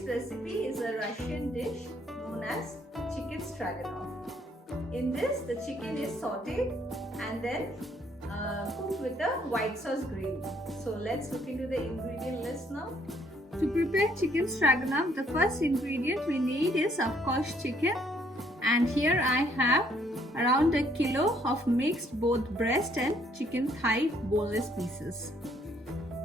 Today's recipe is a Russian dish known as Chicken Stroganoff. In this, the chicken is sauteed and then cooked with a white sauce gravy. So let's look into the ingredient list now. To prepare chicken stroganoff, the first ingredient we need is of course chicken, and here I have around a kilo of mixed both breast and chicken thigh boneless pieces.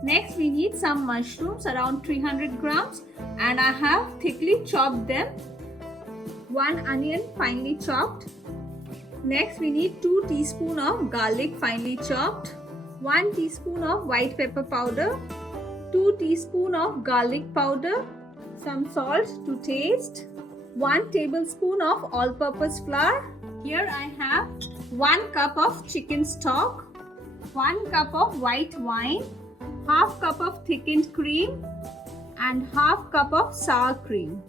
Next we need some mushrooms, around 300 grams, and I have thickly chopped them. 1 onion finely chopped. Next we need 2 teaspoons of garlic finely chopped, 1 teaspoon of white pepper powder, 2 teaspoons of garlic powder, some salt to taste, 1 tablespoon of all-purpose flour. Here I have 1 cup of chicken stock, 1 cup of white wine, half cup of thickened cream, and half cup of sour cream.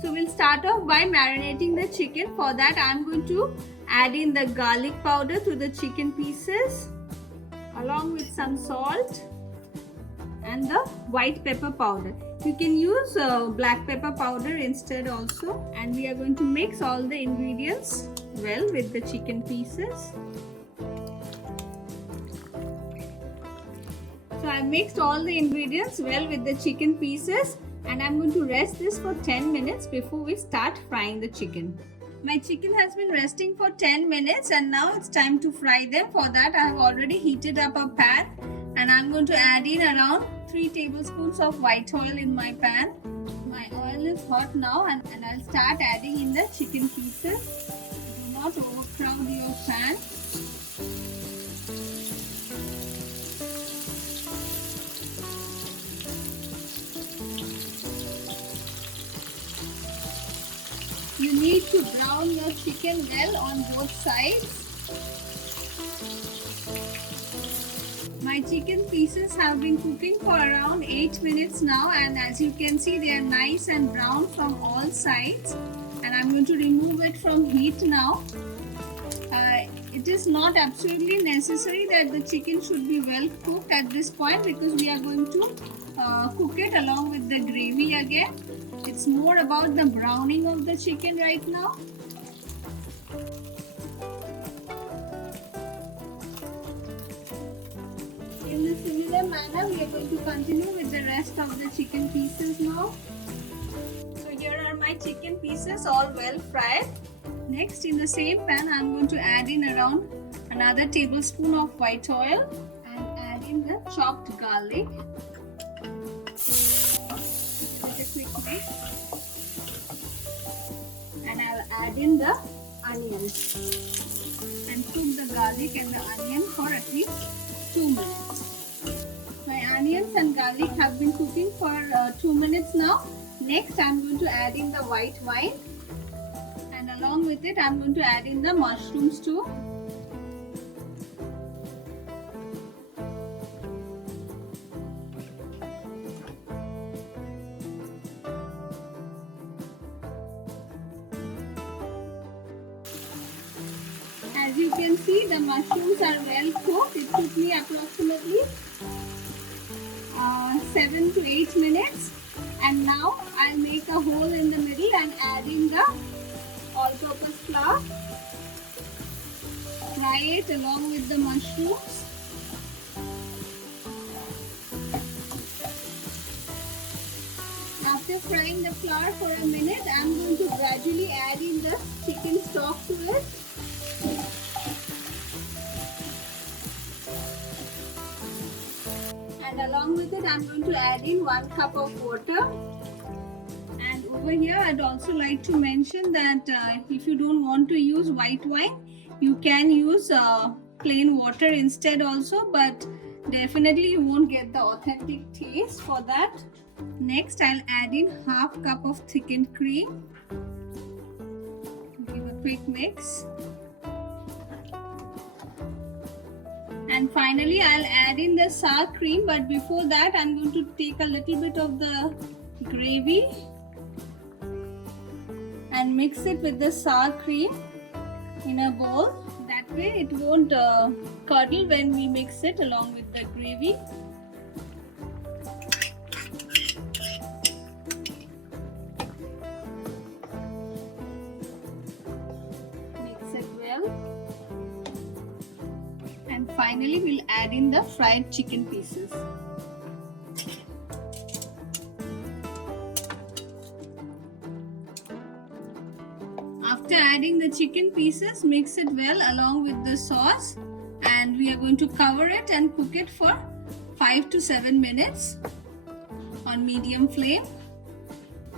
So we'll start off by marinating the chicken. For that I am going to add in the garlic powder to the chicken pieces along with some salt and the white pepper powder. You can use black pepper powder instead also, and we are going to mix all the ingredients well with the chicken pieces. So I mixed all the ingredients well with the chicken pieces, and I'm going to rest this for 10 minutes before we start frying the chicken. My chicken has been resting for 10 minutes and now it's time to fry them. For that I have already heated up a pan, and I'm going to add in around 3 tablespoons of white oil in my pan. My oil is hot now, and I'll start adding in the chicken pieces. Do not overcrowd your pan. You need to brown your chicken well on both sides. My chicken pieces have been cooking for around 8 minutes now, and as you can see they are nice and brown from all sides, and I'm going to remove it from heat now. It is not absolutely necessary that the chicken should be well cooked at this point, because we are going to cook it along with the gravy again. It's more about the browning of the chicken right now. In a similar manner, we are going to continue with the rest of the chicken pieces now. So here are my chicken pieces all well fried. Next, in the same pan, I am going to add in around another tablespoon of white oil and add in the chopped garlic. Give it a quick mix. And I'll add in the onions and cook the garlic and the onion for at least 2 minutes. My onions and garlic have been cooking for 2 minutes now. Next, I'm going to add in the white wine, and along with it I'm going to add in the mushrooms too. As you can see, the mushrooms are well cooked. It took me approximately 7 to 8 minutes, and now I'll make a hole in the middle and add in the all-purpose flour. Fry it along with the mushrooms. After frying the flour for a minute, I'm going to gradually add in the chicken stock to it. And along with it, I'm going to add in 1 cup of water. And over here, I'd also like to mention that if you don't want to use white wine, you can use plain water instead also, but definitely you won't get the authentic taste for that. Next, I'll add in half cup of thickened cream. Give a quick mix. And finally, I'll add in the sour cream, but before that, I'm going to take a little bit of the gravy and mix it with the sour cream in a bowl. That way, it won't curdle when we mix it along with the gravy. finally we'll add in the fried chicken pieces. After adding the chicken pieces, mix it well along with the sauce, and we are going to cover it and cook it for 5 to 7 minutes on medium flame.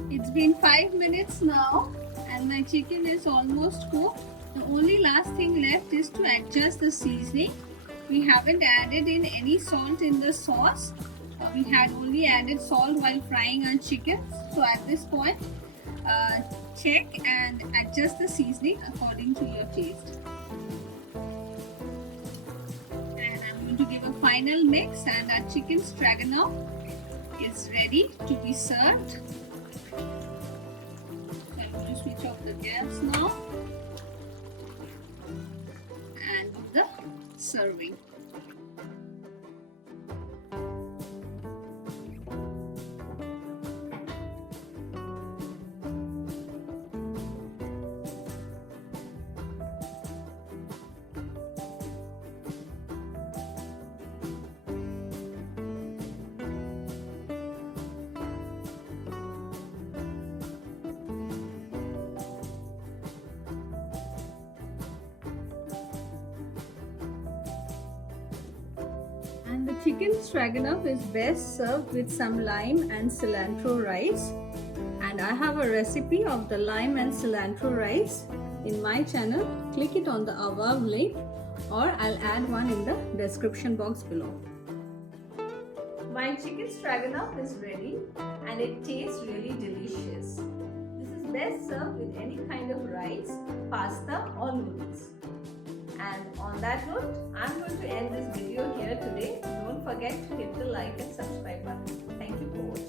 It's been 5 minutes now and my chicken is almost cooked. The only last thing left is to adjust the seasoning. We haven't added in any salt in the sauce. We had only added salt while frying our chicken. So at this point, check and adjust the seasoning according to your taste. And I'm going to give a final mix, and our chicken stroganoff is ready to be served. I'm going to switch off the gas now and do the serving. And the chicken stroganoff is best served with some lime and cilantro rice. And I have a recipe of the lime and cilantro rice in my channel. Click it on the above link, or I'll add one in the description box below. My chicken stroganoff is ready and it tastes really delicious. This is best served with any kind of rice, pasta or noodles. And on that note, I'm going to end this video here today. Don't forget to hit the like and subscribe button. Thank you for watching.